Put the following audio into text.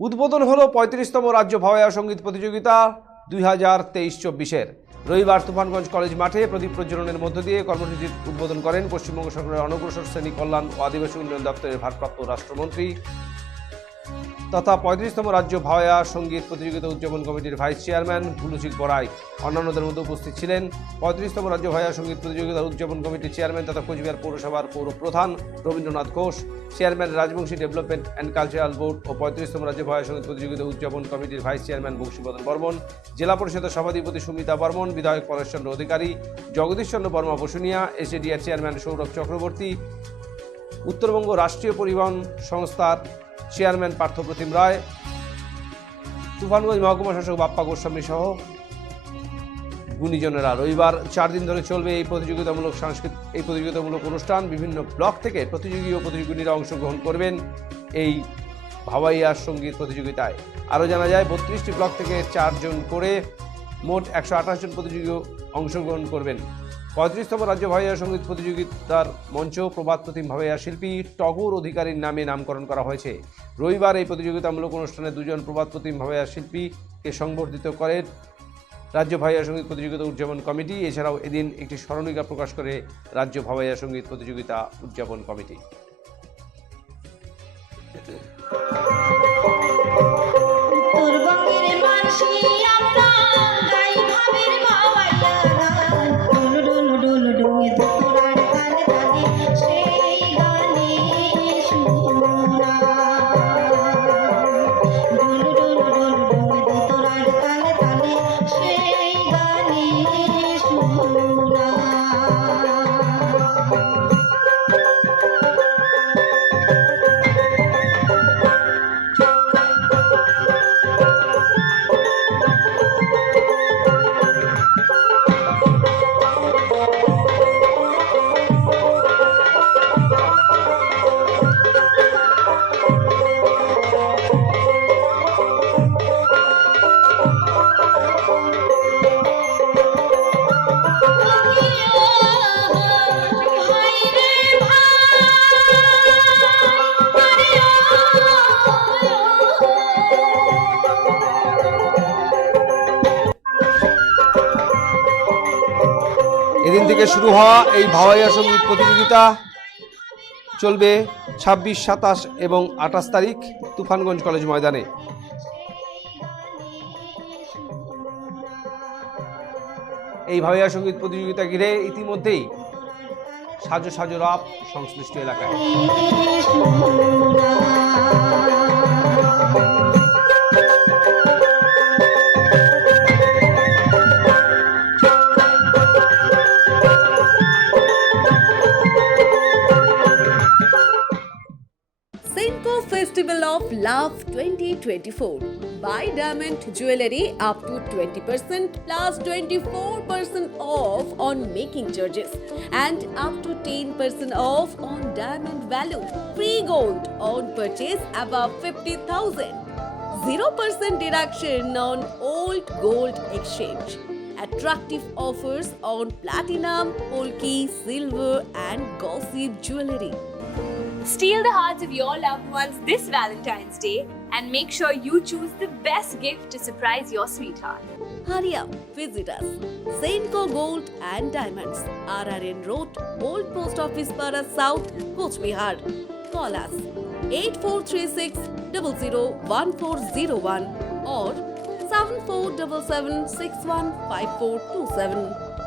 উদ্বোধন হলো ৩৫তম রাজ্য ভাওয়াইয়া সঙ্গীত প্রতিযোগিতা 2023-24-এর। রবিবার তুফানগঞ্জ কলেজ মাঠে প্রদীপ প্রজ্বলনের মধ্য দিয়ে কর্মসূচির উদ্বোধন করেন পশ্চিমবঙ্গ সরকারের অনগ্রসর শ্রেণী কল্যাণ ও আদিবাসী উন্নয়ন দপ্তরের ভারপ্রাপ্ত রাষ্ট্রমন্ত্রী তথা ৩৫তম রাজ্য ভাওয়াইয়া সঙ্গীত প্রতিযোগিতা উদযাপন কমিটির ভাইস চেয়ারম্যান ভুলুচিক বড়াই। অন্যান্যদের মধ্যে উপস্থিত ছিলেন ৩৫তম রাজ্য ভাওয়াইয়া সঙ্গীত প্রতিযোগিতার উদযাপন কমিটির চেয়ারম্যান তথা কোচবিহার পৌরসভার পৌর প্রধান Rabindranath Ghosh, chairman Rajbanshi development and cultural board ও ৩৫তম রাজ্য ভাওয়াইয়া সঙ্গীত প্রতিযোগিতা উদযাপন কমিটির ভাইস চেয়ারম্যান বংশীবদন বর্মন, জেলা পরিষদের সভাধিপতি সুমিতা বর্মন, বিধায়ক পরেশচন্দ্র অধিকারী, জগদীশচন্দ্র বর্মা বসুনিয়া, এসএডিআর চেয়ারম্যান সৌরভ চক্রবর্তী, উত্তরবঙ্গ রাষ্ট্রীয় পরিবহন সংস্থার চেয়ারম্যান পার্থপ্রতিম রায়, তুফানগঞ্জ মহকুমা শাসক বাপ্পা গোস্বামী সহ গুণীজনেরা। রবিবার 4 দিন ধরে চলবে এই প্রতিযোগিতামূলক অনুষ্ঠান। বিভিন্ন ব্লক থেকে প্রতিযোগী ও প্রতিযোগিনীরা অংশগ্রহণ করবেন এই ভাওয়াইয়া সঙ্গীত প্রতিযোগিতায়। আরও জানা যায় 32টি ব্লক থেকে 4 জন করে মোট 128 জন প্রতিযোগী অংশগ্রহণ করবেন। 35তম রাজ্য ভাওয়াইয়া সঙ্গীত প্রতিযোগিতার মঞ্চ প্রবাদ প্রতিম ভাওয়াইয়া শিল্পী টগর অধিকারীর নামে নামকরণ করা হয়েছে। রবিবার এই প্রতিযোগিতামূলক অনুষ্ঠানে 2 জন প্রবাদ প্রতিম ভাওয়াইয়া শিল্পীকে সংবর্ধিত করেন রাজ্য ভাওয়াইয়া সঙ্গীত প্রতিযোগিতা উদযাপন কমিটি। এছাড়াও এদিন একটি স্মরণিকা প্রকাশ করে রাজ্য ভাওয়াইয়া সঙ্গীত প্রতিযোগিতা উদযাপন কমিটি। এদিন থেকে শুরু হওয়া এই ভাওয়াইয়া সঙ্গীত প্রতিযোগিতা চলবে 26, 27 এবং 28 তারিখ তুফানগঞ্জ কলেজ ময়দানে। এই ভাওয়াইয়া সঙ্গীত প্রতিযোগিতা ঘিরে ইতিমধ্যেই সাজো রাপ সংশ্লিষ্ট এলাকায়। Senco Festival of Love 2024. Buy diamond jewelry up to 20% plus 24% off on making charges and up to 10% off on diamond value. Free gold on purchase above 50,000. 0% deduction on old gold exchange. Attractive offers on platinum, polki, silver and gossip jewelry. Steal the hearts of your loved ones this Valentine's Day and make sure you choose the best gift to surprise your sweetheart. Hurry up, visit us. Senco Gold and Diamonds, RRN Road, Old Post Office Para South, Coach Bihar. Call us 8436 001401 or 7477 615427.